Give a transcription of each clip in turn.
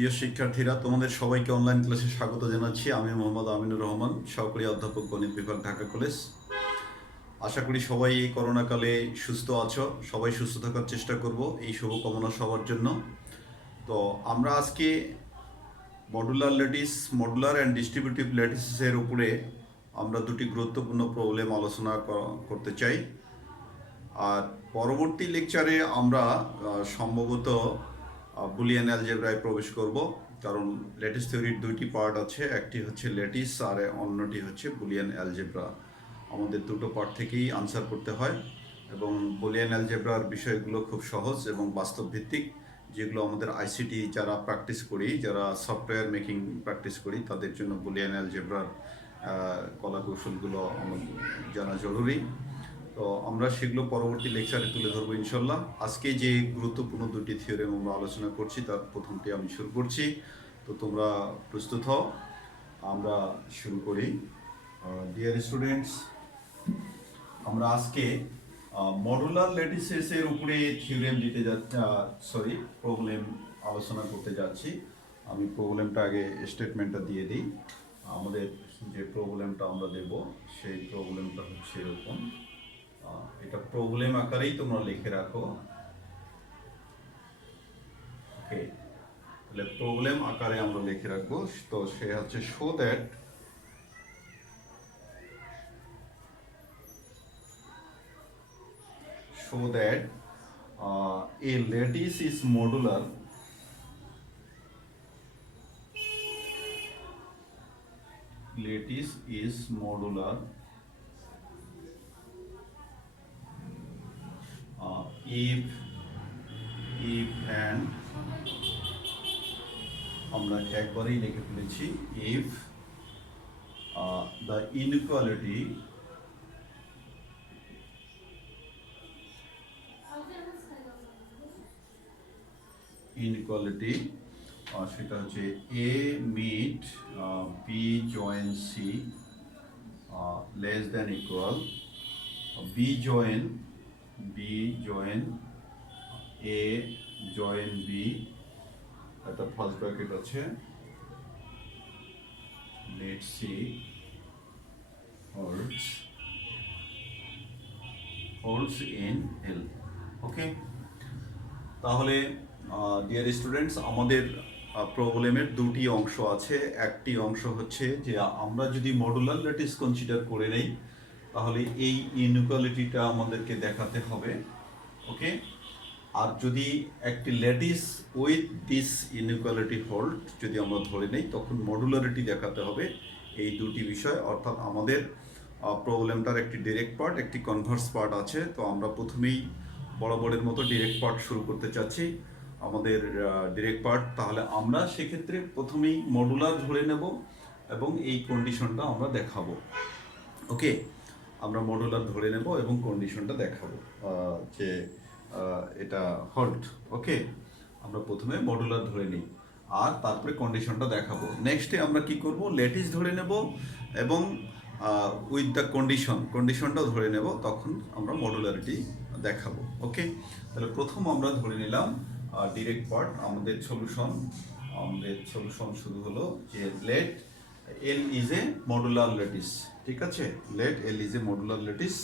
প্রিয় শিক্ষার্থীরা, তোমাদের সবাইকে অনলাইন ক্লাসে স্বাগত জানাচ্ছি। আমি মোহাম্মদ আমিনুর রহমান, সহকারী অধ্যাপক, গণিত বিভাগ, ঢাকা কলেজ। আশা করি সবাই এই করোনাকালে সুস্থ আছো। সবাই সুস্থ থাকার চেষ্টা করব, এই শুভকামনা সবার জন্য। তো আমরা আজকে মডুলার অ্যান্ড ডিস্ট্রিবিউটিভ ল্যাটিসের উপরে আমরা দুটি গুরুত্বপূর্ণ প্রবলেম আলোচনা করতে চাই। আর পরবর্তী লেকচারে আমরা সম্ভবত বুলিয়ান অ্যালজেব্রায় প্রবেশ করব, কারণ ল্যাটিস থিওরির দুইটি পার্ট আছে, একটি হচ্ছে ল্যাটিস আর অন্যটি হচ্ছে বুলিয়ান অ্যালজেব্রা। আমাদের দুটো পার্ট থেকেই আনসার করতে হয়, এবং বুলিয়ান অ্যালজেব্রার বিষয়গুলো খুব সহজ এবং বাস্তবভিত্তিক, যেগুলো আমাদের আইসিটি যারা প্র্যাকটিস করি, যারা সফটওয়্যার মেকিং প্র্যাকটিস করি, তাদের জন্য বুলিয়ান অ্যালজেব্রার কলাকৌশলগুলো আমাদের জানা জরুরি। তো আমরা সেগুলো পরবর্তী লেকচারে তুলে ধরবো ইনশাল্লাহ। আজকে যে গুরুত্বপূর্ণ দুটি থিওরেম আমরা আলোচনা করছি, তার প্রথমটি আমি শুরু করছি। তো তোমরা প্রস্তুত হও, আমরা শুরু করি। ডিয়ার স্টুডেন্টস, আমরা আজকে মডুলার ল্যাটিসেসের উপরে থিওরেম দিতে প্রবলেম আলোচনা করতে যাচ্ছি। আমি প্রবলেমটা আগে স্টেটমেন্টটা দিয়ে দিই। আমাদের যে প্রবলেমটা আমরা দেব, সেই প্রবলেমটা হচ্ছে এরকম। এটা প্রবলেম আকারেই তোমরা লিখে রাখো। ওকে, তাহলে প্রবলেম আকারে আমরা লিখে রাখবো। তো সে হচ্ছে show that a lattice is modular if and আমরা একবারেই লিখে ফেলেছি, if the inequality সেটা হচ্ছে a meet b join c less than equal b join a join b, একটা ফার্স্ট ব্র্যাকেট আছে, let c holds in L. ওকে, তাহলে dear students, আমাদের প্রবলেমের দুটি অংশ আছে। একটি অংশ হচ্ছে যে আমরা যদি মডুলার ল্যাটিস কনসিডার করে নেই, তাহলে এই ইনইকুয়ালিটিটা আমাদেরকে দেখাতে হবে। ওকে, আর যদি একটি lattice with this inequality hold যদি আমরা ধরে নেই, তখন মডুলারিটি দেখাতে হবে। এই দুটি বিষয়, অর্থাৎ আমাদের প্রবলেমটার একটি ডিরেক্ট পার্ট, একটি কনভার্স পার্ট আছে। তো আমরা প্রথমেই বরাবরের মতো ডিরেক্ট পার্ট শুরু করতে চাচ্ছি, আমাদের ডিরেক্ট পার্ট। তাহলে আমরা সেক্ষেত্রে প্রথমেই মডুলার ধরে নেব এবং এই কন্ডিশনটা আমরা দেখাবো। ওকে, আমরা মডুলার ধরে নেব এবং কন্ডিশনটা দেখাবো যে এটা হল্ট। ওকে, আমরা প্রথমে মডুলার ধরে নিই আর তারপরে কন্ডিশনটা দেখাবো। নেক্সটে আমরা কি করব, ল্যাটিস ধরে নেব এবং উইথ দ্য কন্ডিশনটাও ধরে নেব, তখন আমরা মডুলারিটি দেখাবো। ওকে, তাহলে প্রথম আমরা ধরে নিলাম ডিরেক্ট পার্ট। আমাদের সলিউশন শুরু হলো যে late L is a modular lattice। ঠিক আছে, let L is a modular lattice,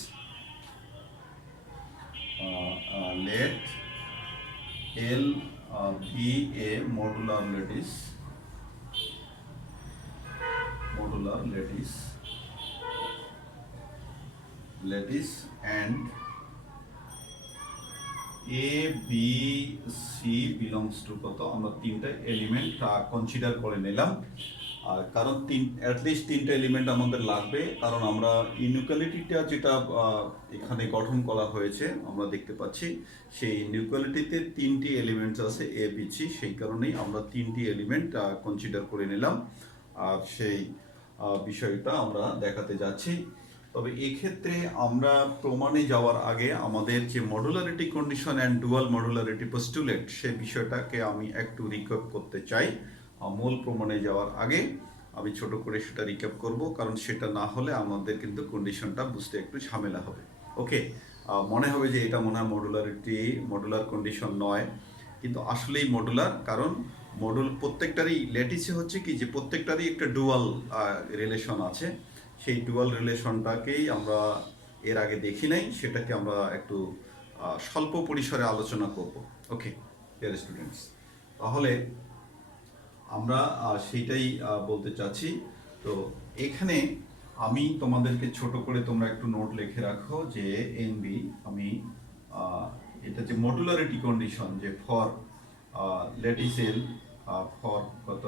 let L be a modular lattice and A, B, C belongs to কত, আমরা তিনটা এলিমেন্ট কনসিডার করে নিলাম। কারণ অ্যাটলিস্ট তিনটা এলিমেন্ট আমাদের লাগবে, কারণ আমরা ইনইকুয়ালিটিটা যেটা এখানে গঠন করা হয়েছে আমরা দেখতে পাচ্ছি, সেই ইনইকুয়ালিটিতে তিনটি এলিমেন্টস আছে এ বি সি, সেই কারণেই আমরা তিনটি এলিমেন্ট কনসিডার করে নিলাম। আর সেই বিষয়টা আমরা দেখাতে যাচ্ছি। তবে এক্ষেত্রে আমরা প্রমাণে যাওয়ার আগে আমাদের যে modularity condition and dual modularity পোস্টুলেট, সেই বিষয়টাকে আমি একটু রিক্যাপ করতে চাই। মূল প্রমাণে যাওয়ার আগে আমি ছোট করে সেটা রিক্যাপ করব, কারণ সেটা না হলে আমাদের কিন্তু কন্ডিশনটা বুঝতে একটু ঝামেলা হবে। ওকে, মনে হবে যে এটা মনে হয় মডুলার কন্ডিশন নয়, কিন্তু আসলেই মডুলার, কারণ প্রত্যেকটারই ল্যাটিসে হচ্ছে কি যে প্রত্যেকটারই একটা ডুয়াল রিলেশন আছে। সেই ডুয়াল রিলেশনটাকেই আমরা এর আগে দেখি নাই, সেটাকে আমরা একটু স্বল্প পরিসরে আলোচনা করব। ওকে ডিয়ার স্টুডেন্টস, তাহলে আমরা সেইটাই বলতে চাচ্ছি। তো এখানে আমি তোমাদেরকে ছোট করে তোমরা একটু নোট লিখে রাখো যে এনবি আমি এটা যে মডুলারিটি কন্ডিশন যে ফর ল্যাটিসেল ফর কত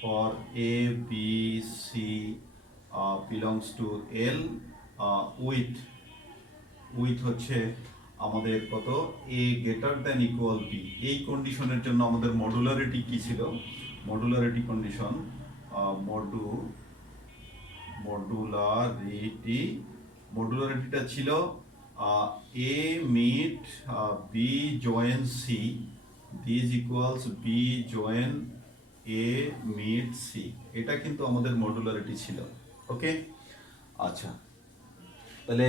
for a b c belongs to L with হচ্ছে আমাদের কত a greater than equal B, এই কন্ডিশনের জন্য আমাদের মডুলারিটি কি ছিল? মডুলারিটি কন্ডিশন মডুলারিটিটা ছিল A meet B join C this equals B join A meet C, এটা কিন্তু আমাদের মডুলারিটি ছিল। ওকে, আচ্ছা, তাহলে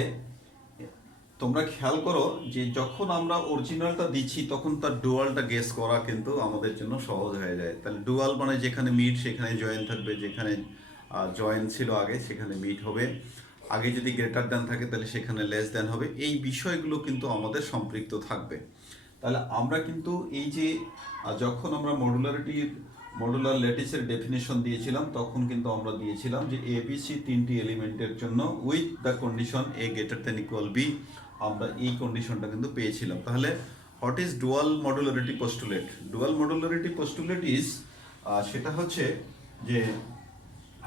তোমরা খেয়াল করো যে যখন আমরা অরিজিনালটা দিচ্ছি তখন তার ডুয়ালটা গেস করা কিন্তু আমাদের জন্য সহজ হয়ে যায়। তাহলে ডুয়াল মানে যেখানে মিট সেখানে জয়েন থাকবে, যেখানে জয়েন ছিল আগে সেখানে মিট হবে, আগে যদি গ্রেটার দ্যান থাকে তাহলে সেখানে লেস দ্যান হবে, এই বিষয়গুলো কিন্তু আমাদের সম্পৃক্ত থাকবে। তাহলে আমরা কিন্তু এই যে যখন আমরা মডুলার ল্যাটিসের ডেফিনেশন দিয়েছিলাম তখন কিন্তু আমরা দিয়েছিলাম যে এবিসি তিনটি এলিমেন্টের জন্য with the condition A greater than equal B, আমরা এই কন্ডিশনটা কিন্তু পেয়েছিলাম। তাহলে what is dual modularity postulate? Dual modularity postulate is সেটা হচ্ছে যে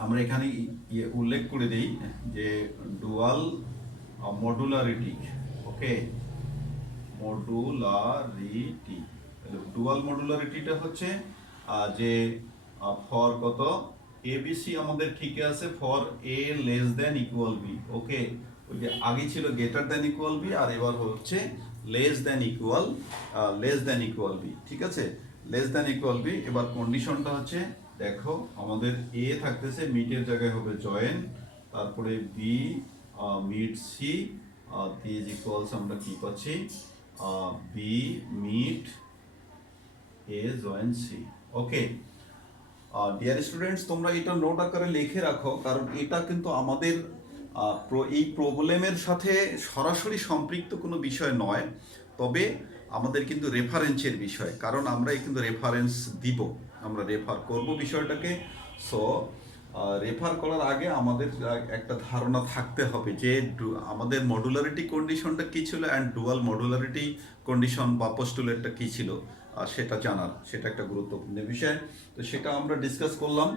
আমরা এখানে উল্লেখ করে দিই যে ডুয়াল মডুলারিটি, ওকে, মডুলারিটি, ডুয়াল মডুলারিটিটা হচ্ছে যে ফর কত এবিসি আমাদের ঠিক আছে for A less than equal B, okay, ওই যে আগে ছিল গ্রেটার দ্যান ইকুয়াল বি আর এবার হচ্ছে লেস দ্যান ইকুয়াল বি, ঠিক আছে, লেস দ্যান ইকুয়াল বি। এবার কন্ডিশনটা হচ্ছে দেখো আমাদের এ থাকতেছে মিটের জায়গায় হবে জয়েন, তারপরে B meet C this equals আমরা কি পাচ্ছি B meet A join C. Okay dear students, তোমরা এটা নোট আকারে লিখে রাখো, কারণ এটা কিন্তু আমাদের এই প্রবলেমের সাথে সরাসরি সম্পৃক্ত কোনো বিষয় নয়, তবে আমাদের কিন্তু রেফারেন্সের বিষয়, কারণ আমরা কিন্তু রেফারেন্স দিব, আমরা রেফার করব বিষয়টাকে। সো রেফার করার আগে আমাদের একটা ধারণা থাকতে হবে যে আমাদের মডুলারিটি কন্ডিশনটা কী ছিল অ্যান্ড ডুয়াল মডুলারিটি কন্ডিশন বা পোস্টুলেটটা কী ছিল সেটা জানার, সেটা একটা গুরুত্বপূর্ণ বিষয়। তো সেটা আমরা ডিসকাস করলাম,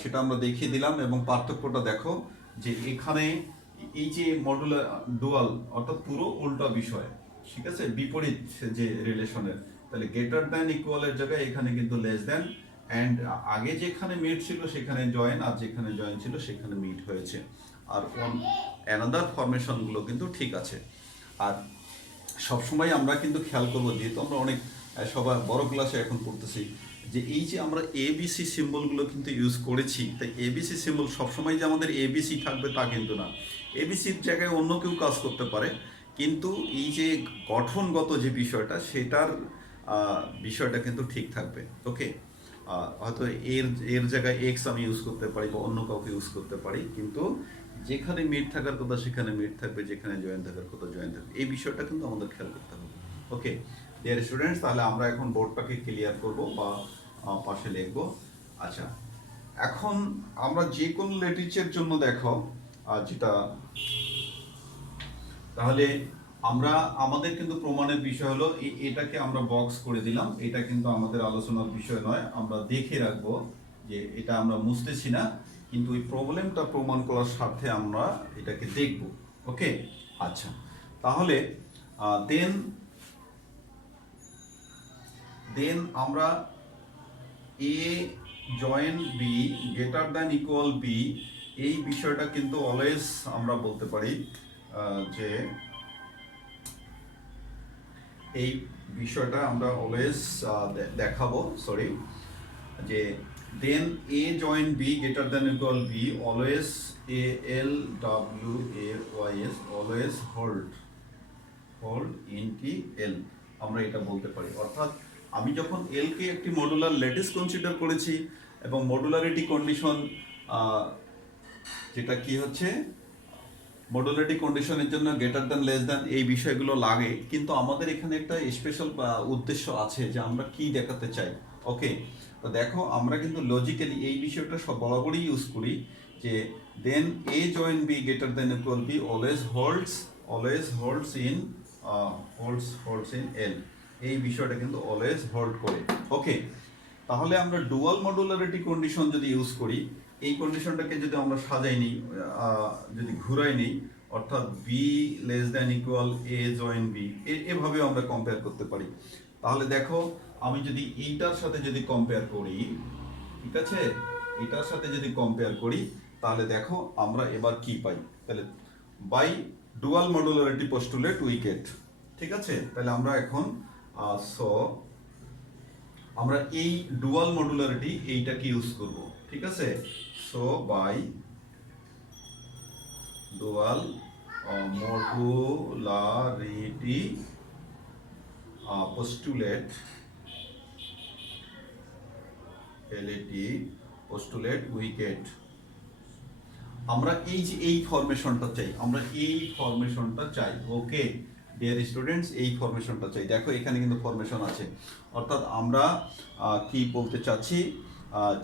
সেটা আমরা দেখিয়ে দিলাম, এবং পার্থক্যটা দেখো যে এখানে এই যে মডুলার ডুয়াল অর্থাৎ পুরো উল্টা বিষয়, ঠিক আছে, বিপরীত যে রিলেশনের, তাহলে গ্রেটার দ্যান ইকুয়ালের জায়গায় এখানে কিন্তু লেস দ্যান, অ্যান্ড আগে যেখানে মিট ছিল সেখানে জয়েন, আর যেখানে জয়েন ছিল সেখানে মিট হয়েছে, আর অ্যানাদার ফরমেশনগুলো কিন্তু ঠিক আছে। আর সবসময় আমরা কিন্তু খেয়াল করবো, যেহেতু আমরা অনেক সবার বড় ক্লাসে এখন পড়তেছি, যে এই যে আমরা এবিসি সিম্বলগুলো কিন্তু ইউজ করেছি, তাই এবিসি সিম্বল সবসময় যে আমাদের এবিসি থাকবে তা কিন্তু না, এবিসির জায়গায় অন্য কেউ কাজ করতে পারে, কিন্তু এই যে গঠনগত যে বিষয়টা সেটার বিষয়টা কিন্তু ঠিক থাকবে। ওকে, হয়তো এর জায়গায় এক্স আমি ইউজ করতে পারি বা অন্য কাউকে ইউজ করতে পারি, কিন্তু যেখানে মিট থাকার কথা সেখানে মিট থাকবে, যেখানে জয়েন থাকার কথা জয়েন থাকবে, এই বিষয়টা কিন্তু আমাদের খেয়াল করতে হবে। ওকে ডিয়ার স্টুডেন্টস, তাহলে আমরা এখন বোর্ডটাকে ক্লিয়ার করব বা পাশে লিখব। আচ্ছা, এখন আমরা যে কোনো ল্যাটিসের জন্য দেখো যেটা, তাহলে আমরা আমাদের কিন্তু প্রমাণের বিষয় হলো এটাকে আমরা বক্স করে দিলাম, এটা কিন্তু আমাদের আলোচনার বিষয় নয়, আমরা দেখে রাখবো যে এটা আমরা মুছতেছি না, কিন্তু ওই প্রবলেমটা প্রমাণ করার স্বার্থে আমরা এটাকে দেখব। ওকে, আচ্ছা, তাহলে দেন আমরা A join B greater than equal B, এই বিষয়টা কিন্তু অলওয়েজ আমরা বলতে পারি যে এই বিষয়টা আমরা অলওয়েজ দেখাবো, সরি, যে then A join B greater than equal B always A L W A Y S always hold in T L, আমরা এটা বলতে পারি। অর্থাৎ আমি যখন এল কে একটি মডুলার ল্যাটিস কনসিডার করেছি এবং মডুলারিটি কন্ডিশন যেটা কি হচ্ছে মডুলারিটি কন্ডিশনের জন্য গ্রেটার দ্যান লেস দ্যান এই বিষয়গুলো লাগে, কিন্তু আমাদের এখানে একটা স্পেশাল উদ্দেশ্য আছে যে আমরা কি দেখাতে চাই। ওকে, তো দেখো আমরা কিন্তু লজিক্যালি এই বিষয়টা সব বরাবরই ইউজ করি যে then A join B greater than equal B always holds in L, এই বিষয়টা কিন্তু অলওয়েজ হোল্ড করে। ওকে, তাহলে আমরা ডুয়াল মডুলারিটি কন্ডিশন যদি ইউজ করি, এই কন্ডিশনটাকে যদি আমরা সাজাই নিই, যদি ঘুরাই নিই, অর্থাৎ be less than equal A join B, এভাবে আমরা কম্পেয়ার করতে পারি। তাহলে দেখো আমি যদি এইটার সাথে যদি কম্পেয়ার করি, ঠিক আছে, এটার সাথে যদি কম্পেয়ার করি, তাহলে দেখো আমরা এবার কি পাই। তাহলে by dual modularity postulate we gate, ঠিক আছে। তাহলে আমরা এখন আমরা এই ডুয়াল মডুলারিটি এইটাকে ইউজ করব, ঠিক আছে। So by dual modularity postulate we get, আমরা এই যে এই ফরমেশনটা চাই, ওকে ডিয়ার স্টুডেন্টস, এই ফরমেশনটা চাই। দেখো এখানে কিন্তু ফরমেশন আছে, অর্থাৎ আমরা কি বলতে চাচ্ছি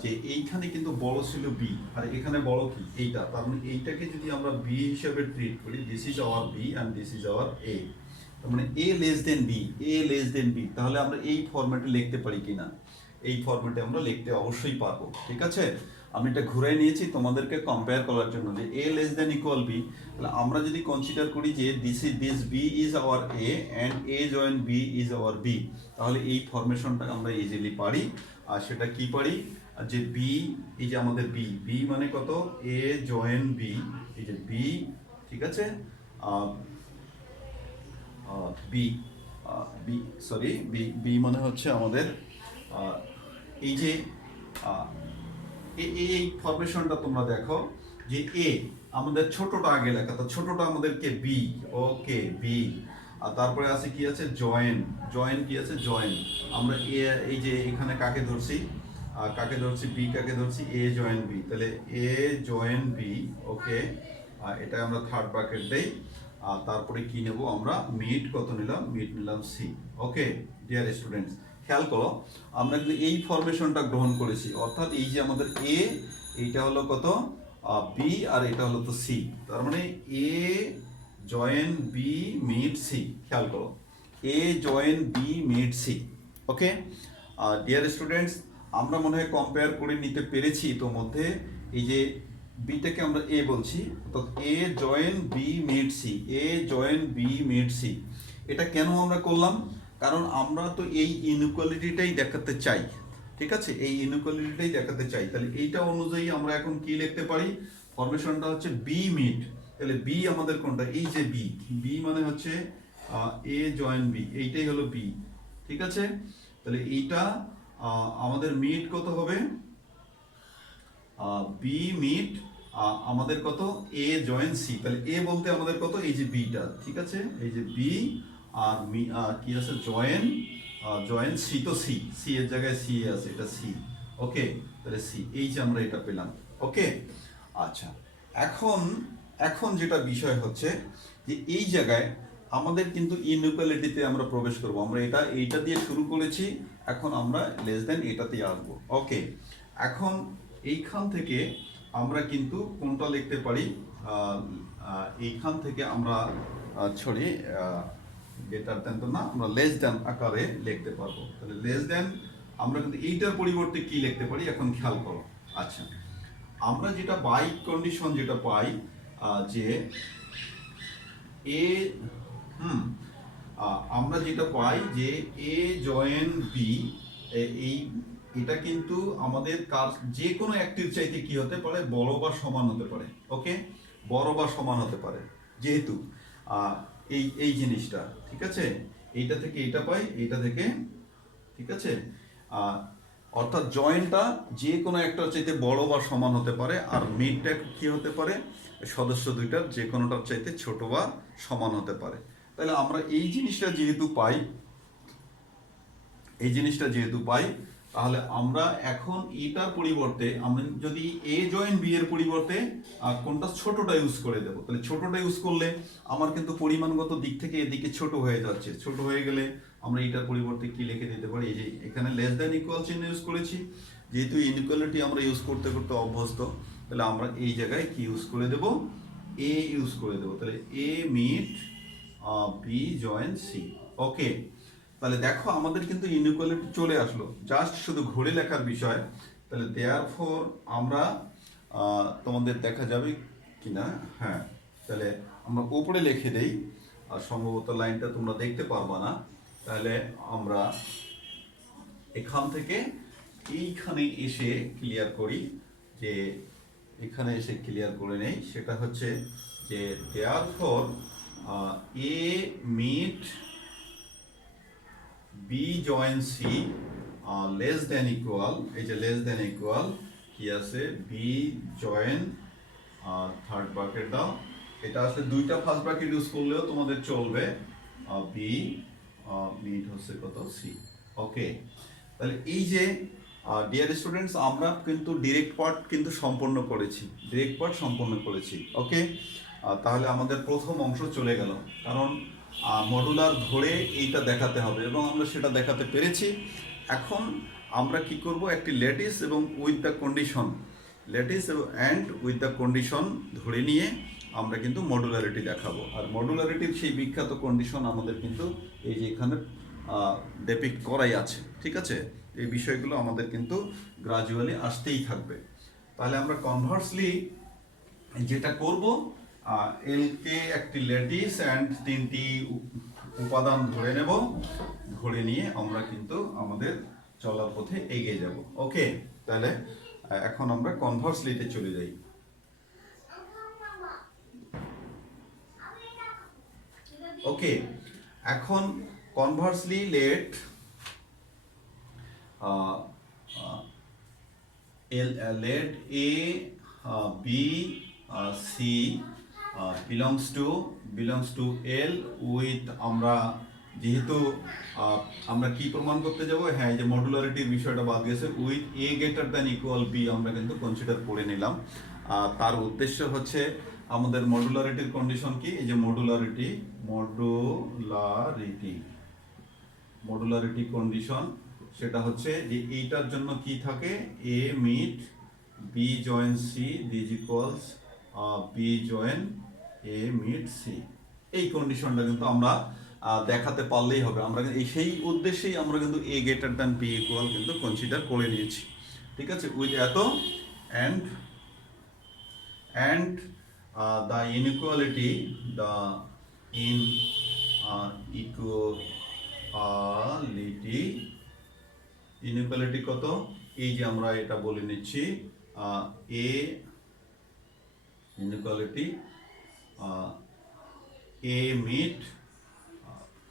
যে এইখানে কিন্তু বড় ছিল বি আর এখানে বড় কি এইটা, তার মানে এইটাকে যদি আমরা বি হিসেবে ট্রিট করি, this is our B and this is our A, তার মানে এ লেস দেন বি, তাহলে আমরা এই ফরম্যাটে লিখতে পারি কিনা? এই ফরম্যাটে আমরা লিখতে অবশ্যই পারবো, ঠিক আছে। আমি এটা ঘুরাই নিয়েছি তোমাদেরকে কম্পেয়ার করার জন্য যে a less than equal B, তাহলে আমরা যদি কনসিডার করি যে this b is our a and a join b is our b, তাহলে এই ফরমেশনটা আমরা ইজিলি পারি। আর সেটা কি পারি, যে বি, এই যে আমাদের বি মানে কত, এ জয়েন বি, এই যে বি, ঠিক আছে, বি মানে হচ্ছে আমাদের এই যে এই ফরমেশনটা তোমরা দেখো যে এ আমাদের ছোটটা আগে লেখা, তো ছোটটা আমাদেরকে বি, ওকে বি, আর তারপরে আছে কি আছে জয়েন কি আছে জয়েন, আমরা এ এই যে এখানে কাকে ধরছি বি, কাকে ধরছি এ জয়েন বি, তাহলে এ জয়েন বি, ওকে, এটা আমরা থার্ড ব্র্যাকেট দেই। আর তারপরে কি নেব আমরা, মিড কত নিলাম, সি। ওকে ডিয়ার স্টুডেন্টস, খেয়াল করো আমরা কিন্তু এই ফরমেশনটা গ্রহণ করেছি, অর্থাৎ এই যে আমাদের এ, এইটা হলো কত বি, আর এটা হলো তো সি, তার মানে A join B meet C, খেয়াল করো A join B meet C. Okay dear students, আমরা মনে হয় কম্পেয়ার করে নিতে পেরেছি ইতোমধ্যে, এই যে বিটাকে আমরা এ বলছি, তো এ জয়েন বি মিড সি, এটা কেন আমরা করলাম? কারণ আমরা তো এই ইনইকুয়ালিটিটাই দেখাতে চাই, ঠিক আছে, এই ইনইকুয়ালিটিটাই দেখাতে চাই। তাহলে এইটা অনুযায়ী আমরা এখন কি লিখতে পারি, ফরমেশনটা হচ্ছে বি মিড, তাহলে বি আমাদের কোনটা, এই যে বি মানে হচ্ছে এ জয়েন বি, এইটাই হলো বি, ঠিক আছে। তাহলে এইটা আমাদের মিড কত হবে, বি মিড আমাদের কত, এ জয়েন সি, তাহলে এ বলতে আমাদের কত, এই যে বিটা, ঠিক আছে, এই যে বি আর কি আছে জয়েন সি, তো সি এর জায়গায় সি আছে, এটা সি, ওকে, তাহলে সি, এই যে আমরা এটা পেলাম। ওকে আচ্ছা, এখন যেটা বিষয় হচ্ছে যে এই জায়গায় আমাদের কিন্তু ইনইকুয়ালিটিতে আমরা প্রবেশ করব, আমরা এইটা দিয়ে শুরু করেছি, এখন আমরা লেস দেন এটাতেই আসবো। ওকে, এখন এইখান থেকে আমরা কিন্তু কোনটা লিখতে পারি, এইখান থেকে আমরা গ্রেটার দেন তো না, আমরা লেস দেন আকারে লিখতে পারবো। তাহলে লেস দেন আমরা কিন্তু এইটার পরিবর্তে কি লিখতে পারি, এখন খেয়াল করো। আচ্ছা, আমরা যেটা বাই কন্ডিশন যেটা পাই যে এ আমরা যেটা পাই যে এ জয়েন বি, এটা কিন্তু আমাদের যে কোনো একটির চাইতে কি হতে পারে, বড় বা সমান হতে পারে। ওকে, বড় বা সমান হতে পারে, যেহেতু এই জিনিসটা, ঠিক আছে, এইটা থেকে এটা পাই, এইটা থেকে, ঠিক আছে, অর্থাৎ জয়েন্টটা যে কোনো একটার চাইতে বড় বা সমান হতে পারে, আর মিডটা কি হতে পারে, সদস্য দুইটার যে কোনোটার চাইতে ছোট বা সমান হতে পারে। তাহলে আমরা এই জিনিসটা যেহেতু পাই, এই জিনিসটা যেহেতু পাই, তাহলে আমরা এখন এটার পরিবর্তে আমরা যদি এ জয়েন বি এর পরিবর্তে কোনটা ছোটটা ইউজ করে দেবো, তাহলে ছোটটা ইউজ করলে আমার কিন্তু পরিমাণগত দিক থেকে এদিকে ছোট হয়ে যাচ্ছে। ছোট হয়ে গেলে আমরা এটার পরিবর্তে কি লিখে দিতে পারি, এই যে এখানে লেস দ্যান ইকুয়াল চিহ্ন ইউজ করেছি, যেহেতু ইনইকুয়ালিটি আমরা ইউজ করতে করতে অভ্যস্ত, তাহলে আমরা এই জায়গায় কি ইউজ করে দেব, এ ইউজ করে দেবো। তাহলে এ meet B join C. Okay, তাহলে দেখো আমাদের কিন্তু ইনইকুয়ালিটি চলে আসলো, জাস্ট শুধু ঘুরে লেখার বিষয়। তাহলে দেয়ারফর আমরা তোমাদের দেখা যাবে কিনা, হ্যাঁ, তাহলে আমরা উপরে লিখে দেই, আর সম্ভবত লাইনটা তোমরা দেখতে পারবা না। তাহলে আমরা এখান থেকে এইখানে এসে ক্লিয়ার করি, যে এখানে এসে ক্লিয়ার করে নেই, সেটা হচ্ছে যে therefore a meet B join C less than equal, এই যে লেস দেন ইকুয়াল কি আছে, বি জয়েন থার্ড ব্র্যাকেট দাও, এটা আসলে দুইটা ফার্স্ট ব্র্যাকেট ইউজ করলেও তোমাদের চলবে, বি মিট হচ্ছে কত, সি। ওকে, তাহলে এই যে ডিয়ার স্টুডেন্টস, আমরা কিন্তু ডিরেক্ট পার্ট কিন্তু সম্পন্ন করেছি, ডিরেক্ট পার্ট সম্পন্ন করেছি। ওকে, তাহলে আমাদের প্রথম অংশ চলে গেল, কারণ মডুলার ধরে এইটা দেখাতে হবে এবং আমরা সেটা দেখাতে পেরেছি। এখন আমরা কি করব, একটি ল্যাটিস এবং with the condition, lattice and with the condition ধরে নিয়ে আমরা কিন্তু মডুলারিটি দেখাবো। আর মডুলারিটির সেই বিখ্যাত কন্ডিশন আমাদের কিন্তু এই যে এখানে ডেপিক্ট করাই আছে, ঠিক আছে। এই বিষয়গুলো আমাদের কিন্তু গ্রাজুয়ালি আসতেই থাকবে। তাহলে আমরা কনভার্সলি যেটা করব, এল কে একটি ল্যাটিস অ্যান্ড তিনটি উপাদান ধরে নেব, ধরে নিয়ে আমরা কিন্তু আমাদের চলার পথে এগিয়ে যাব। ওকে, তাহলে এখন আমরা কনভার্সলিতে চলে যাই। ওকে, এখন conversely let let A B C belongs to L with, আমরা যেহেতু আমরা কি প্রমাণ করতে যাব, হ্যাঁ, যে মডুলারিটির বিষয়টা বাদ গেছে, with A greater than equal B আমরা কিন্তু কনসিডার করে নিলাম। তার উদ্দেশ্য হচ্ছে আমাদের মডুলারিটির কন্ডিশন কি, এই যে মডুলারিটি কন্ডিশন, সেটা হচ্ছে যে এইটার জন্য কি থাকে, A meet B join C this equals B join A meet C. এই কন্ডিশনটা কিন্তু আমরা দেখাতে পারলেই হবে। আমরা এই সেই উদ্দেশ্যেই আমরা কিন্তু A greater than B equal কিন্তু কনসিডার করে নিয়েছি, ঠিক আছে। উইথ এত and the inequality, the inequality কত, এই যে আমরা এটা বলে নিচ্ছি, এ ইনইকুয়ালিটি এ মিট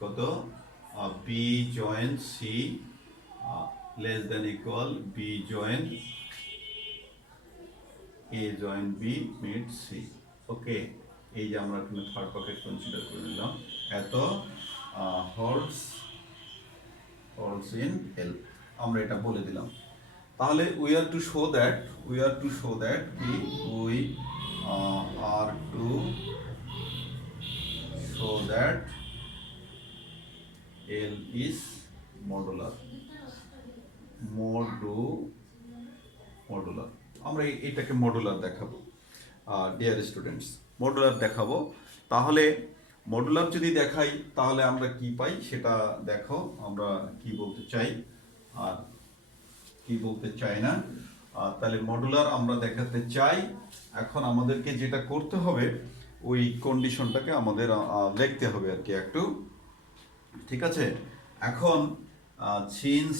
কত, B join C less than equal B join A join B meet C. Okay, এই যে আমরা এখানে থার্ড পকেট কনসিডার করে নিলাম, এত হোল্ডস ইন এল, আমরা এটা বলে দিলাম। তাহলে we are to show that কি we are to show that L is modular. আমরা এটাকে মডুলার দেখাবো, ডিয়ার স্টুডেন্টস, মডুলার দেখাবো। তাহলে মডুলার যদি দেখাই তাহলে আমরা কি পাই সেটা দেখো, আমরা কি বলতে চাই আর কি বলতে চাই না। তাহলে মডুলার আমরা দেখাতে চাই, এখন আমাদেরকে যেটা করতে হবে ওই কন্ডিশনটাকে আমাদের লিখতে হবে আর কি একটু, ঠিক আছে। এখন সিন্স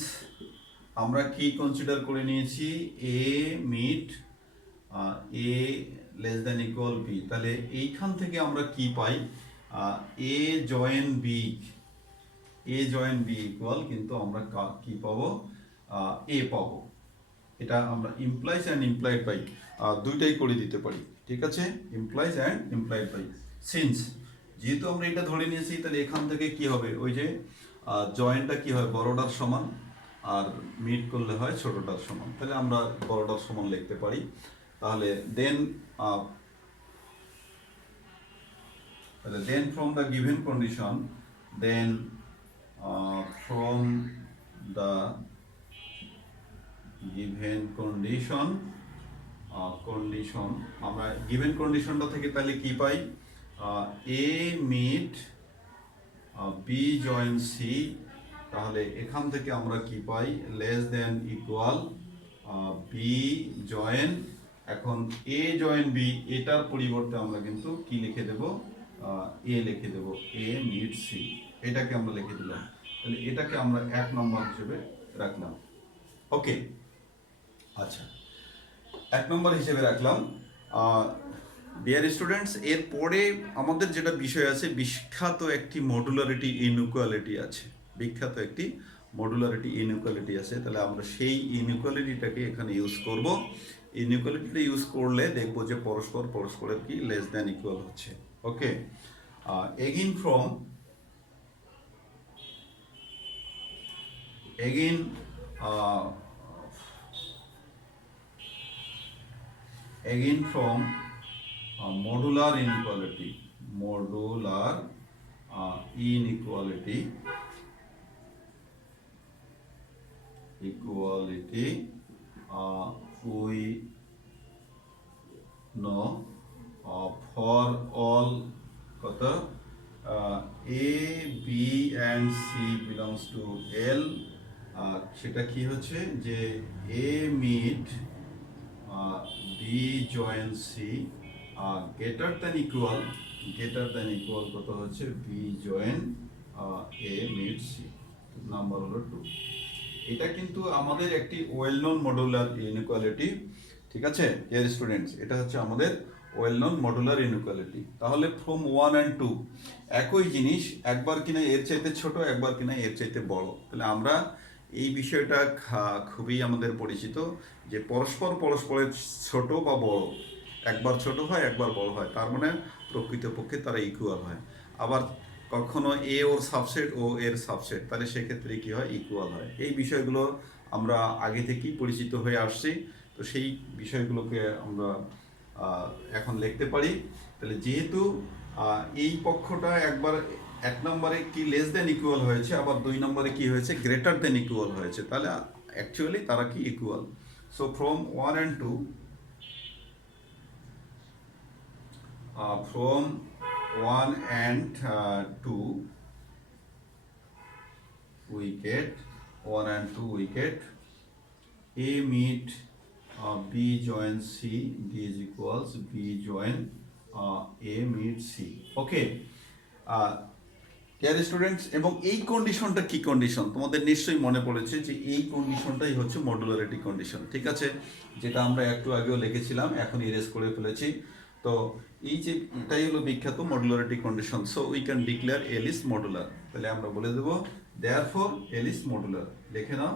আমরা কি কনসিডার করে নিয়েছি, এ মিট এ লেস দেন ইকুয়াল বি, তাহলে এইখান থেকে আমরা কি পাই, এ জয়েন বি ইকুয়াল কিন্তু আমরা কি পাবো, এ পাবো। এটা আমরা ইমপ্লাইজ অ্যান্ড ইমপ্লাইড বাই দুইটাই করে দিতে পারি, ঠিক আছে, implies and implied by. Since যেহেতু আমরা এটা ধরে নিয়েছি, তাহলে এখান থেকে কি হবে, ওই যে জয়েন্টটা কি হয়, বড়টার সমান, আর মিড করলে হয় ছোটটার সমান। তাহলে আমরা বড়টার সমান লিখতে পারি। তাহলে then from the given condition, then from the given condition আমরা গিভেন কন্ডিশনটা থেকে তাহলে কি পাই, A meet B join C. তাহলে এখান থেকে আমরা কি পাই, less than equal B join, এখন এ জয়েন বি, এটার পরিবর্তে আমরা কিন্তু কি লিখে দেব, এ লিখে দেব, এ মিড সি, এটাকে আমরা লিখে দিলাম। তাহলে এটাকে আমরা 1 নম্বর হিসেবে রাখলাম। ওকে, আচ্ছা, 1 নম্বর হিসেবে রাখলাম। ডিয়ার স্টুডেন্টস, এরপরে আমাদের যেটা বিষয় আছে, বিখ্যাত একটি মডুলারিটি ইনইকুয়ালিটি আছে, বিখ্যাত একটি মডুলারিটি ইনইকুয়ালিটি আছে। তাহলে আমরা সেই ইনইকুয়ালিটিটাকে এখানে ইউজ করব। ইনইকুয়ালিটিটা ইউজ করলে দেখবো যে পরস্পরের কি লেস দ্যান ইকুয়াল হচ্ছে। Okay, again from modular inequality, we know for all কত A, B and C belongs to L, সেটা কি হচ্ছে যে A meet B join C greater than equal কত হচ্ছে B join A meet C, number হলো 2। এটা কিন্তু আমাদের একটি ওয়েল নোন মডুলার ইনইকুয়ালিটি, ঠিক আছে ডিয়ার স্টুডেন্টস, এটা হচ্ছে আমাদের ওয়েল নোন মডুলার ইনইকুয়ালিটি। তাহলে ফ্রম 1 and 2 একই জিনিস, একবার কিনা এর চাইতে ছোট, একবার কিনা এর চাইতে বড়। তাহলে আমরা এই বিষয়টা খুবই আমাদের পরিচিত যে পরস্পরের ছোট বা বড়, একবার ছোট হয় একবার বড় হয়, তার মানে প্রকৃতপক্ষে তারা ইকুয়াল হয়। আবার কখনো এ ওর সাবসেট ও এর সাবসেট, তাহলে সেক্ষেত্রে কি হয়, ইকুয়াল হয়। এই বিষয়গুলো আমরা আগে থেকেই পরিচিত হয়ে আসছি, তো সেই বিষয়গুলোকে আমরা এখন লিখতে পারি। তাহলে যেহেতু এই পক্ষটা একবার 1 নম্বরে কি লেস দেন ইকুয়াল হয়েছে, আবার 2 নম্বরে কি হয়েছে, গ্রেটার দেন ইকুয়াল হয়েছে, তাহলে অ্যাকচুয়ালি তারা কি equal. So from 1 and 2, from 1 and 2 we get A meet B join C, D is equals B join A meet C. Okay dear students, এবং এই কন্ডিশনটা কি কন্ডিশন, তোমাদের নিশ্চয়ই মনে পড়েছে যে এই কন্ডিশনটাই হচ্ছে মডুলারিটি কন্ডিশন, ঠিক আছে, যেটা আমরা একটু আগেও লিখেছিলাম, এখন ইরেজ করে ফেলেছি। তো এই যে এটাই হলো বিখ্যাত modularity condition. So we can declare L is modular. তাহলে আমরা বলে দেবো দেয়ারফর এল ইজ মডুলার, লিখে নাও,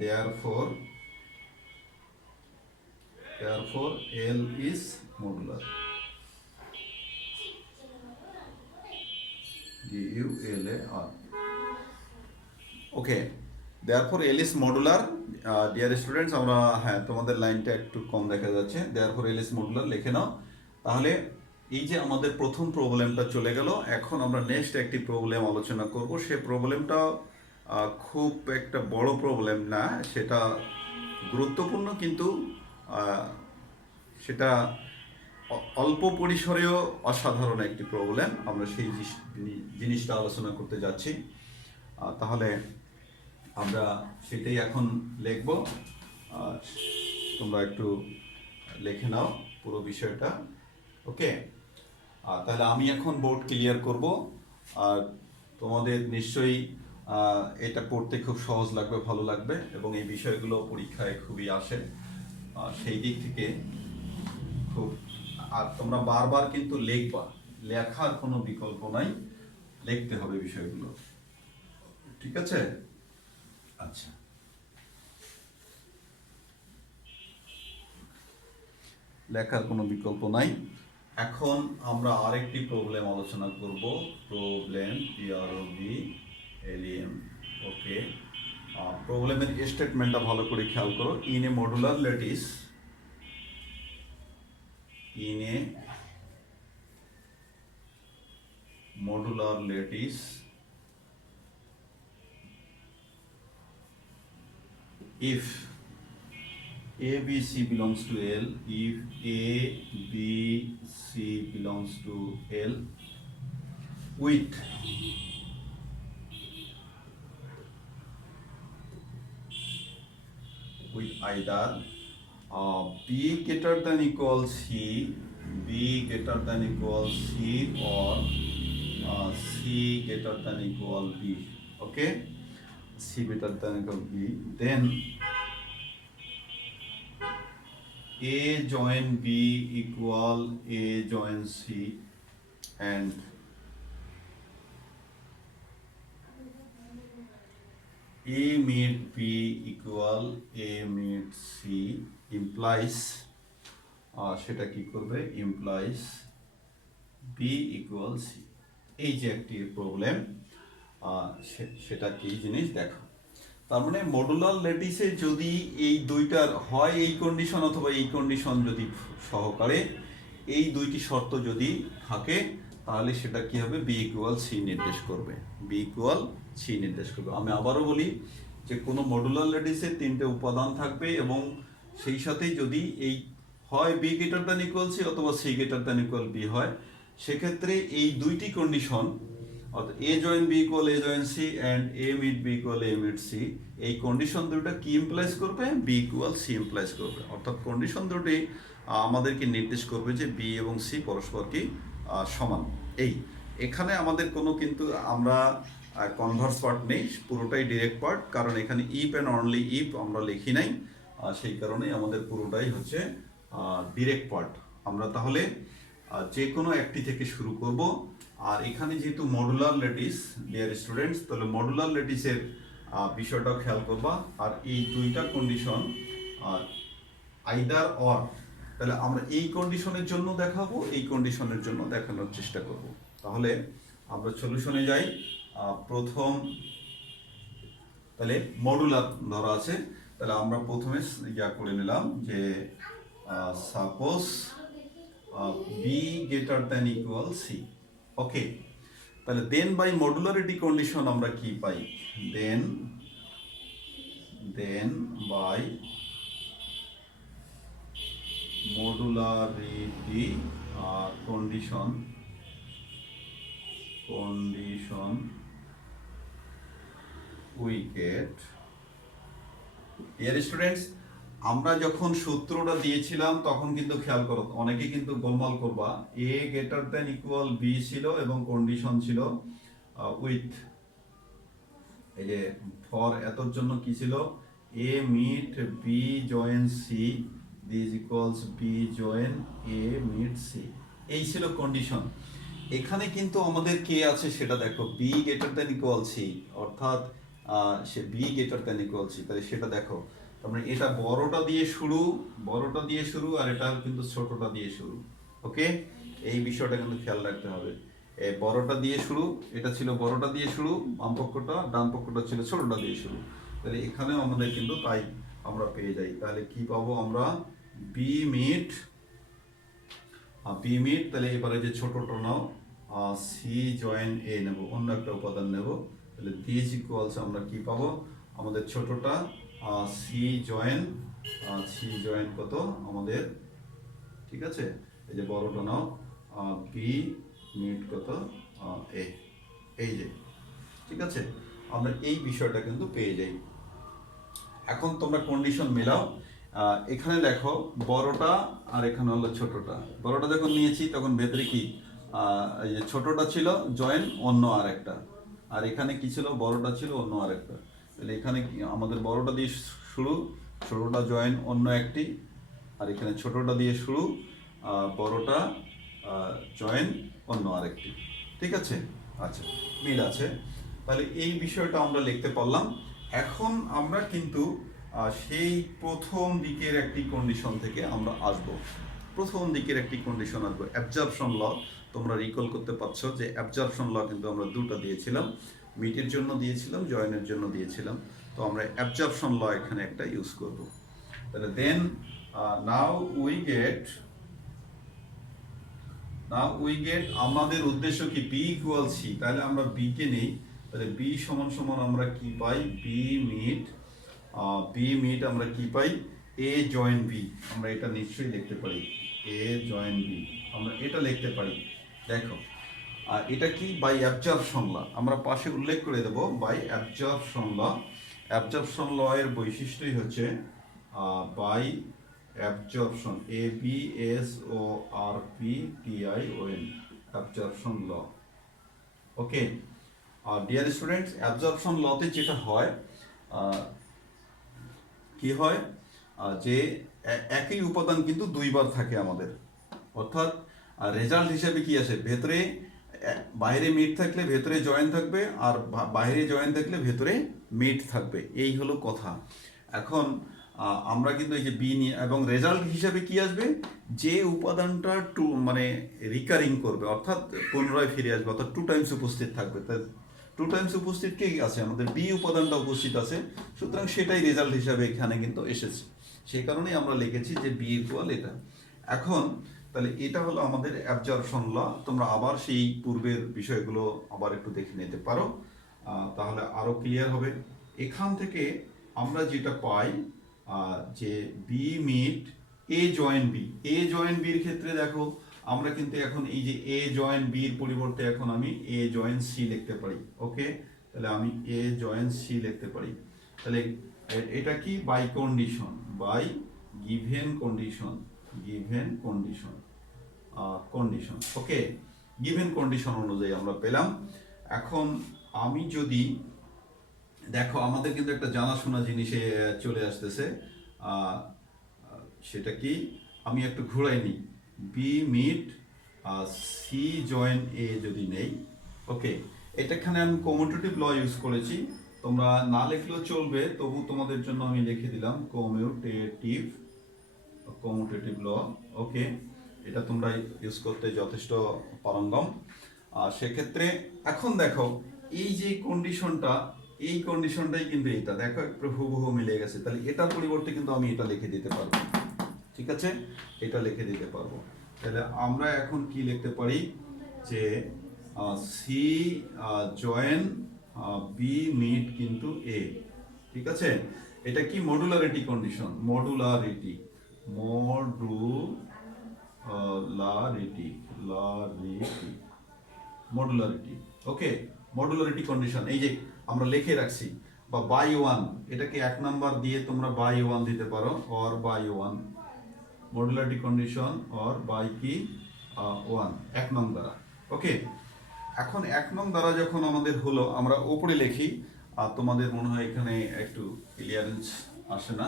therefore L is modular, DULAR। Okay, therefore L is modular. Dear students, আমরা হ্যাঁ তোমাদের লাইনটা একটু কম দেখা যাচ্ছে, দেয়ারফর এল ইজ মডুলার লিখে নাও। তাহলে এই যে আমাদের প্রথম প্রবলেমটা চলে গেল, এখন আমরা নেক্সট একটি প্রবলেম আলোচনা করব। সে প্রবলেমটা খুব একটা বড় প্রবলেম না, সেটা গুরুত্বপূর্ণ, কিন্তু সেটা অল্প পরিসরেও অসাধারণ একটি প্রবলেম। আমরা সেই জিনিসটা আলোচনা করতে যাচ্ছি। তাহলে আমরা সেটাই এখন লিখব। তোমরা একটু লিখে নাও পুরো বিষয়টা। ওকে, তাহলে আমি এখন বোর্ড ক্লিয়ার করব, আর তোমাদের নিশ্চয়ই এটা পড়তে খুব সহজ লাগবে, ভালো লাগবে, এবং এই বিষয়গুলো পরীক্ষায় খুবই আসে, সেই দিক থেকে খুব। আর তোমরা বারবার কিন্তু লিখবা, লেখার কোনো বিকল্প নাই, লিখতে হবে বিষয়গুলো, ঠিক আছে? আচ্ছা, লেখার কোনো বিকল্প নাই। এখন আমরা আরেকটি প্রবলেম আলোচনা করব, প্রবলেম PROB এলিয়েন। ওকে, প্রবলেমের স্টেটমেন্টটা ভালো করে খেয়াল করো। In a modular lattice, in a modular lattice, if A B C belongs to L, if A B C belongs to L with either B greater than equals C, B greater than equals C, or C greater than equal B. Okay, C greater than equal B, then A join B equal A join C, and A meet B equal A meet C implies সেটা কি করবে, implies B equal C। এই যে একটি problem, সেটা কি জিনিস দেখো। তার মানে মডুলার ল্যাটিসে যদি এই দুইটার হয় এই কন্ডিশন অথবা এই কন্ডিশন যদি সহকারে এই দুইটি শর্ত যদি থাকে, তাহলে সেটা কি হবে, বি ইকুয়াল সি নির্দেশ করবে, বি ইকুয়াল সি নির্দেশ করবে। আমি আবারও বলি যে কোনো মডুলার ল্যাটিসে তিনটে উপাদান থাকবে এবং সেই সাথে যদি এই হয় B greater than equal C অথবা C greater than equal B হয়, সেক্ষেত্রে এই দুইটি কন্ডিশন অর্থাৎ A join B equal A join C and A meet B equal A meet C, এই কন্ডিশন দুটো কি ইমপ্লাইজ করবে, বি ইকুয়াল সি ইমপ্লাইজ করবে। অর্থাৎ কন্ডিশন দুটি আমাদেরকে নির্দেশ করবে যে বি এবং সি পরস্পর কি সমান। এই এখানে আমাদের কোনো কিন্তু আমরা কনভার্স পার্ট নেই, পুরোটাই ডিরেক্ট পার্ট, কারণ এখানে ইফ অ্যান্ড অনলি ইফ আমরা লিখি নাই, সেই কারণেই আমাদের পুরোটাই হচ্ছে ডিরেক্ট পার্ট। আমরা তাহলে যে কোনো একটি থেকে শুরু করব। আর এখানে যেহেতু মডুলার ল্যাটিস ডিয়ার স্টুডেন্টস, তাহলে মডুলার ল্যাটিসের বিষয়টাও খেয়াল করবা। আর এই দুইটা কন্ডিশন আইদার অর, তাহলে আমরা এই কন্ডিশনের জন্য দেখাবো, এই কন্ডিশনের জন্য দেখানোর চেষ্টা করব। তাহলে আমরা সলিউশনে যাই। প্রথম তাহলে মডুলার ধরা আছে, তাহলে আমরা প্রথমে ইয়া করে নিলাম যে suppose B greater than equal C. Okay, তাহলে দেন বাই মডুলারিটি কন্ডিশন আমরা কি পাই, then by modularity condition we get, dear students, আমরা যখন সূত্রটা দিয়েছিলাম তখন কিন্তু খেয়াল করো, অনেকে কিন্তু গোলমাল করবা, এ গ্রেটার দ্যান ইকুয়াল বি ছিল এবং কন্ডিশন ছিল উইথ, এই যে ফর এতর জন্য কি ছিল, A meet B join C this equals B join A meet C, এই ছিল কন্ডিশন। এখানে কিন্তু আমাদের কে আছে সেটা দেখো, B greater than equal C, অর্থাৎ সে B greater than equal C, তাহলে সেটা দেখো। তার মানে এটা বড়টা দিয়ে শুরু আর এটা কিন্তু ছোটটা দিয়ে শুরু। ওকে, এই বিষয়টা কিন্তু খেয়াল রাখতে হবে। এই বড়টা দিয়ে শুরু, এটা ছিল বড়টা দিয়ে শুরু, বাম পক্ষটা, ডান পক্ষটা ছিল ছোটটা দিয়ে শুরু। তাহলে এখানেও আমাদের কিন্তু তাই আমরা পেয়ে যাই। তাহলে কি পাবো আমরা, বি মিট, তাহলে এবারে যে ছোটটা নাও, সি জয়েন এ নেব, অন্য একটা উপাদান নেব, তাহলে দিস ইকুয়ালস আমরা কি পাবো, আমাদের ছোটটা সি জয়েন কত আমাদের, ঠিক আছে, এই যে বড়টা নাও বি মিট কত এ, এই যে, ঠিক আছে, আমরা এই বিষয়টা কিন্তু পেয়ে যাই। এখন তোমরা কন্ডিশন মেলাও। এখানে দেখো বড়টা আর এখানে হলো ছোটটা, বড়টা যখন নিয়েছি তখন ভেতরে কি এই যে ছোটটা ছিল জয়েন অন্য আর একটা, আর এখানে কি ছিল, বড়টা ছিল অন্য আর একটা। তাহলে এখানে কি আমাদের বড়টা দিয়ে শুরু, ছোটটা জয়েন অন্য একটি, আর এখানে ছোটটা দিয়ে শুরু, বড়টা জয়েন অন্য আরেকটি, ঠিক আছে। আচ্ছা, মিল আছে। তাহলে এই বিষয়টা আমরা লিখতে পারলাম। এখন আমরা কিন্তু সেই প্রথম দিকের একটি কন্ডিশন থেকে আমরা আসব, অ্যাবজর্পশন ল। তোমরা রিকল করতে পারছো যে অ্যাবজর্পশন ল কিন্তু আমরা দুটো দিয়েছিলাম। মিটের জন্য দিয়েছিলাম, জয়েনের জন্য দিয়েছিলাম। তো আমরা অ্যাবজর্পশন ল এখানে একটা ইউজ করব। তাহলে দেন নাও উই গেট আমাদের উদ্দেশ্য কি বি ইকুয়াল সি, তাহলে আমরা বি কে নেই। তাহলে বি সমান সমান আমরা কি পাই, বি মিট আমরা কি পাই, এ জয়েন বি। আমরা এটা নিশ্চয়ই লিখতে পারি, এ জয়েন বি আমরা এটা লিখতে পারি। দেখো আর এটা কি, বাই অ্যাবজর্পশন ল, আমরা পাশে উল্লেখ করে দেব by absorption law. Absorption law এর বৈশিষ্ট্যই হচ্ছে by absorption, ABSORPTION, absorption law. Okay dear students, absorption লতে যেটা হয় কি হয়, যে একই উপাদান কিন্তু দুইবার থাকে আমাদের, অর্থাৎ রেজাল্ট হিসেবে কি আসে, ভেতরে বাইরে মিট থাকলে ভেতরে জয়েন থাকবে, আর বাইরে জয়েন থাকলে ভেতরে মিট থাকবে, এই হলো কথা। এখন আমরা কিন্তু এই যে বি নিয়ে, এবং রেজাল্ট হিসেবে কি আসবে, যে উপাদানটা মানে রিকারিং করবে, অর্থাৎ পুনরায় ফিরে আসবে, অর্থাৎ 2 টাইমস উপস্থিত থাকবে। তাই 2 টাইমস উপস্থিত কে আছে, আমাদের বি উপাদানটা উপস্থিত আছে, সুতরাং সেটাই রেজাল্ট হিসাবে এখানে কিন্তু এসেছে। সেই কারণেই আমরা লিখেছি যে বি ইকুয়াল এটা। এখন তাহলে এটা হলো আমাদের অ্যাবজর্পশন ল। তোমরা আবার সেই পূর্বের বিষয়গুলো আবার একটু দেখে নিতে পারো, তাহলে আরো ক্লিয়ার হবে। এখান থেকে আমরা যেটা পাই যে B meet A join B, A join বির ক্ষেত্রে দেখো আমরা কিন্তু এখন এই যে এ জয়েন বির পরিবর্তে এখন আমি এ জয়েন সি লিখতে পারি। ওকে, তাহলে আমি এ জয়েন সি লিখতে পারি। তাহলে এটা কি, by condition, by given condition, condition. Okay, given condition অনুযায়ী আমরা পেলাম। এখন আমি যদি দেখো, আমাদের কিন্তু একটা জানাশোনা জিনিসে চলে আসতেছে, সেটা কি, আমি একটু ঘুরাই নিই, বি মিট সি জয়েন এ যদি নেই। ওকে, এটাখানে আমি কমিউটেটিভ ল ইউজ করেছি, তোমরা না লিখলেও চলবে, তবু তোমাদের জন্য আমি লিখে দিলাম কমিউটেটিভ ল। ওকে, এটা তোমরা ইউজ করতে যথেষ্ট পারঙ্গম। সেক্ষেত্রে এখন দেখো এই যে কন্ডিশনটা, এই কন্ডিশনটাই কিন্তু এটা দেখো একটু হুবহু মিলে গেছে, তাহলে এটার পরিবর্তে কিন্তু আমি এটা লিখে দিতে পারবো। ঠিক আছে, এটা লিখে দিতে পারবো। তাহলে আমরা এখন কি লিখতে পারি, যে সি জয়েন বি মিট কিন্তু এ। ঠিক আছে, এটা কি, মডুলারিটি কন্ডিশন, মডুলারিটি। ওকে, মডুলারিটি কন্ডিশন, এই যে আমরা লিখে রাখছি, বা বাই ওয়ান, এটাকে 1 নাম্বার দিয়ে তোমরা বাই ওয়ান দিতে পারো, or by one, modularity condition or by কি 1, 1 নং দ্বারা। ওকে, এখন 1 নং দ্বারা যখন আমাদের হলো, আমরা উপরে লিখি, আর তোমাদের মনে হয় এখানে একটু ক্লিয়ারেন্স আসে না,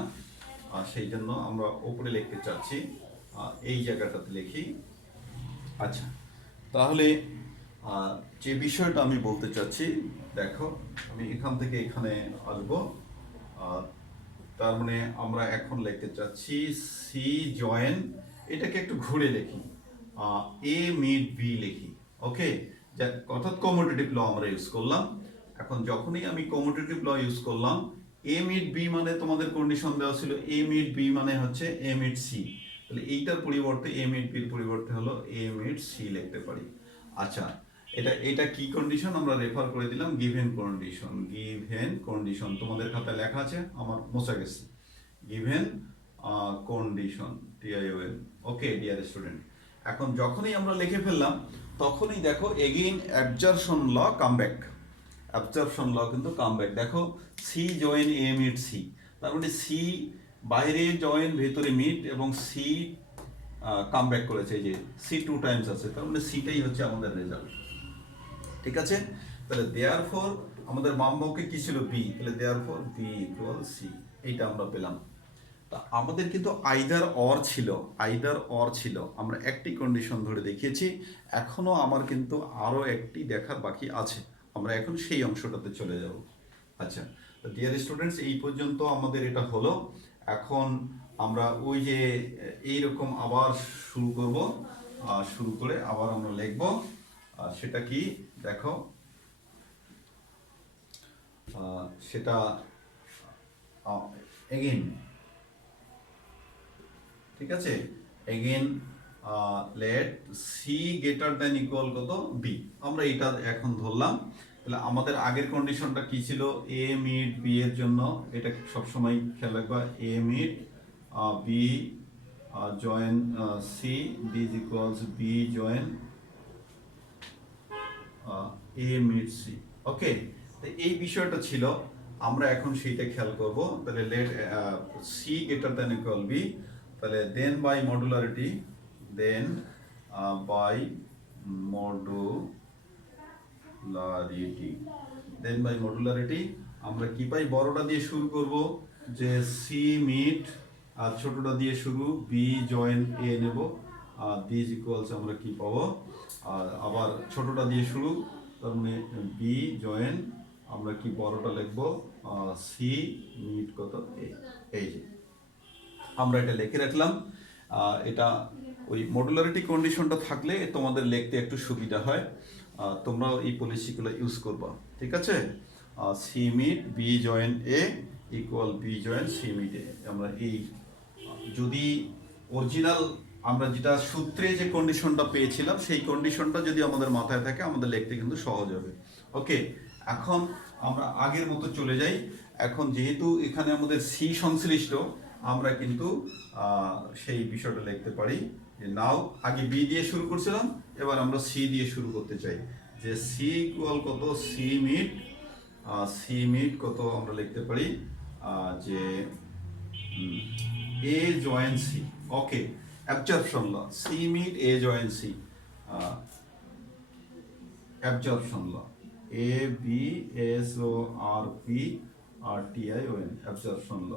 আর সেই জন্য আমরা উপরে লিখতে চাচ্ছি, এই জায়গাটাতে লিখি। আচ্ছা, তাহলে যে বিষয়টা আমি বলতে চাচ্ছি, দেখো আমি এখান থেকে এখানে আসবো, তার মানে আমরা এখন লিখতে চাচ্ছি সি জয়েন, এটাকে একটু ঘুরে লিখি, এ মিট বি লিখি। ওকে, অর্থাৎ কমিউটেটিভ ল আমরা ইউজ করলাম। এখন যখনই আমি কমিউটেটিভ ল ইউজ করলাম, এ মিট বি মানে তোমাদের কন্ডিশন দেওয়া ছিল এ মিট বি মানে হচ্ছে এ মিট সি, তাহলে এইটার পরিবর্তে এ মিট বির পরিবর্তে হলো এ মিট সি লিখতে পারি। আচ্ছা, এটা কি কন্ডিশন, আমরা রেফার করে দিলাম গিভেন কন্ডিশন, তোমাদের খাতায় লেখা আছে, আমার মোছা গেছে, given condition, TION। Okay dear student, এখন যখনই আমরা লিখে ফেললাম, তখনই দেখো এগেইন অ্যাবজর্পশন ল কামব্যাক, অ্যাবজর্পশন ল কিন্তু কামব্যাক। দেখো C join A meet C, তার মানে সি বাইরে জয়েন ভেতরে মিট, এবং সি কামব্যাক করেছে, এই যে সি 2 টাইমস আছে, তার মানে সিটাই হচ্ছে আমাদের রেজাল্ট। ঠিক আছে, তাহলে দেয়ারফর আমাদের বামপক্ষে কি ছিল, বি, তাহলে দেয়ারফর বি ইকুয়াল সি, এইটা আমরা পেলাম। তা আমাদের কিন্তু আইদার অর ছিল, আমরা একটি কন্ডিশন ধরে দেখিয়েছি, এখনো আমার কিন্তু আরো একটি দেখার বাকি আছে, আমরা এখন সেই অংশটাতে চলে যাব। আচ্ছা, তো ডিয়ার স্টুডেন্টস, এই পর্যন্ত আমাদের এটা হলো। এখন আমরা ওই যে এইরকম আবার শুরু করব, শুরু করে আবার আমরা লিখব, সেটা কি দেখো, সেটা এগেন, ঠিক আছে, again late C greater than equal কত বি, আমরা এটা এখন ধরলাম। তাহলে আমাদের আগের কন্ডিশনটা কি ছিল, এ মিড বি এর জন্য, এটা সবসময় খেয়াল রাখবা, A meet B join C, B is equals B join A meet C. Okay, তো এই বিষয়টা ছিল, আমরা এখন সেইটা খেয়াল করব। তাহলে let C greater than equal B, তাহলে then by modularity, then by modularity, then by modularity আমরা কি পাই, বড়টা দিয়ে শুরু করব, যে সি মিড আর ছোটটা দিয়ে শুরু, বি জয়েন এ নেব, আর দিস ইকুয়ালস আমরা কি পাবো, আর আবার ছোটটা দিয়ে শুরু, তার মানে বি জয়েন আমরা কি বড়টা লিখবো, সি মিড কত এ। এই যে আমরা এটা লিখে রাখলাম। এটা ওই মডুলারিটি কন্ডিশনটা থাকলে তোমাদের লিখতে একটু সুবিধা হয়, তোমরাও এই পলিসিগুলো ইউজ করবা, ঠিক আছে। C meet B join A equal B join C meet A, আমরা এই যদি অরিজিনাল আমরা যেটা সূত্রে যে কন্ডিশনটা পেয়েছিলাম সেই কন্ডিশনটা যদি আমাদের মাথায় থাকে, আমাদের লিখতে কিন্তু সহজ হবে। ওকে, এখন আমরা আগের মতো চলে যাই। এখন যেহেতু এখানে আমাদের সি সংশ্লিষ্ট, আমরা কিন্তু সেই বিষয়টা লিখতে পারি যে নাও, আগে বি দিয়ে শুরু করছিলাম, এবার আমরা সি দিয়ে শুরু করতে চাই, যে সি ইকুয়াল কত, সি মিড, সি মিড কত আমরা লিখতে পারি, যে এ join C. Okay, absorption law, C meet A join C, absorption law, A B S O R P R T I O N, absorption ল।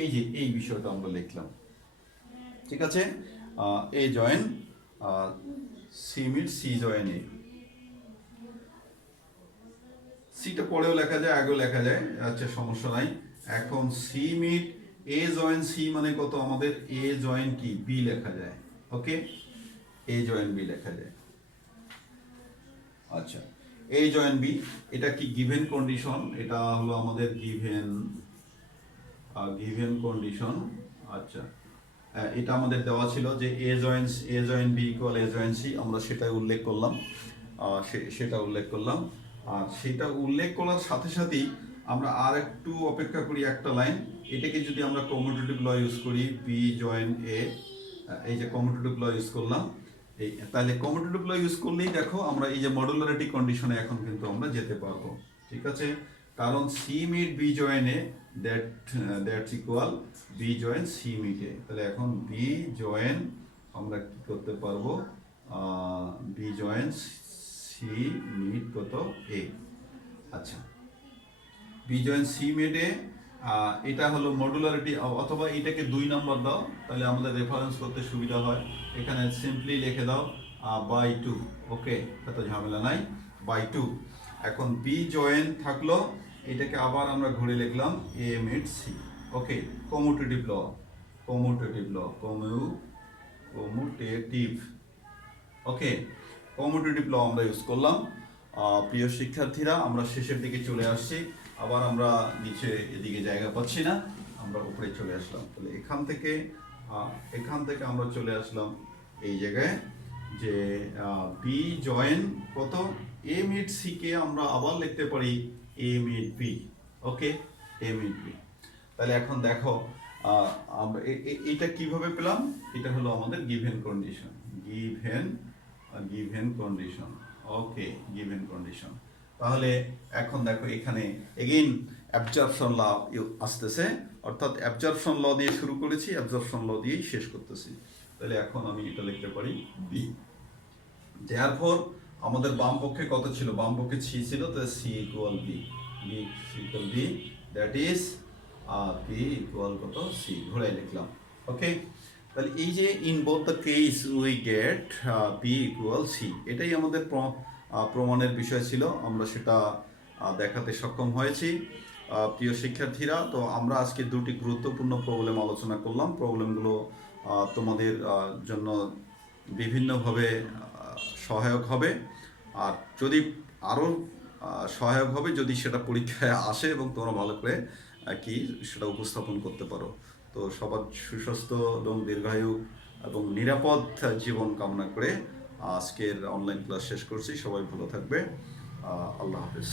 এই যে এই বিষয়টা আমরা লিখলাম, ঠিক আছে। এ join C mid C join এ, সিটা পরেও লেখা যায়, আগেও লেখা যায়, আচ্ছা সমস্যা নাই। এখন সি মিড এ জয়েন সি মানে কত, আমাদের এ জয়েন কি বি লেখা যায়। ওকে, এ জয়েন বি লেখা যায়। আচ্ছা, এ জয়েন বি, এটা কি গিভেন কন্ডিশন, এটা হলো আমাদের গিভেন কন্ডিশন। আচ্ছা, এটা আমাদের দেওয়া ছিল যে এ join B equal A join C, আমরা সেটাই উল্লেখ করলাম, সেটা উল্লেখ করলাম। আর সেটা উল্লেখ করার সাথে সাথেই আমরা আর একটু অপেক্ষা করি একটা লাইন, এটাকে যদি আমরা কমিউটেটিভ ল ইউজ করি, বি জয়েন এ, এই যে কমিউটেটিভ ল ইউজ করলাম, এই তাহলে কমিউটেটিভ ল ইউজ করলেই দেখো আমরা এই যে মডুলারিটি কন্ডিশনে এখন কিন্তু আমরা যেতে পারবো, ঠিক আছে। কারণ C meet B join A, that's equal B join C meet A, তাহলে এখন বি জয়েন আমরা কি করতে পারবো, বি জয়েন সি মিড কত এ। আচ্ছা, বি জয়েন সি মিড এ, এটা হলো মডুলারিটি, অথবা এটাকে 2 নম্বর দাও, তাহলে আমাদের রেফারেন্স করতে সুবিধা হয়। এখানে সিম্পলি লিখে দাও বাই 2। ওকে, এত ঝামেলা নাই, বাই 2। এখন বি জয়েন থাকলো, এটাকে আবার আমরা ঘুরে লিখলাম এ মিড সি। ওকে, কমিউটেটিভ ল, কমিউটেটিভ। ওকে, কমিউটেটিভ ল আমরা ইউজ করলাম। প্রিয় শিক্ষার্থীরা, আমরা শেষের দিকে চলে আসছি, আবার আমরা নিচে এদিকে জায়গা পাচ্ছি না, আমরা উপরে চলে আসলাম। তাহলে এখান থেকে আমরা চলে আসলাম এই জায়গায়, যে বি জয়েন কত, এ মিড সি কে আমরা আবার লিখতে পারি এ মিড বি। ওকে, এ মিড বি। তাহলে এখন দেখো আমরা এটা কিভাবে পেলাম, এটা হলো আমাদের given condition, given condition. Okay, given condition. তাহলে এখন দেখো এখানে এগেইন অ্যাবজর্পশন ল আসতেছে, অর্থাৎ অ্যাবজর্পশন ল দিয়ে শুরু করেছি, অ্যাবজর্পশন ল দিয়েই শেষ করতেছি। তাহলে এখন আমি এটা লিখতে পারি বি। দেয়ারফর আমাদের বাম পক্ষে কত ছিল, বাম পক্ষে সি ছিল, তাহলে c equal b, b that is b equal কত সি, ঘোরাই লিখলাম। ওকে, তাহলে এই যে in both the case we get b equal c, এটাই আমাদের প্রমাণের বিষয় ছিল, আমরা সেটা দেখাতে সক্ষম হয়েছি। প্রিয় শিক্ষার্থীরা, তো আমরা আজকে দুটি গুরুত্বপূর্ণ প্রবলেম আলোচনা করলাম। প্রবলেমগুলো তোমাদের জন্য বিভিন্নভাবে সহায়ক হবে। আর যদি আরও সহায়ক হবে যদি সেটা পরীক্ষায় আসে এবং তোমরা ভালো করে কি সেটা উপস্থাপন করতে পারো। তো সবার সুস্বাস্থ্য এবং দীর্ঘায়ু এবং নিরাপদ জীবন কামনা করে আজকের অনলাইন ক্লাস শেষ করছি। সবাই ভালো থাকবে। আল্লাহ হাফেজ।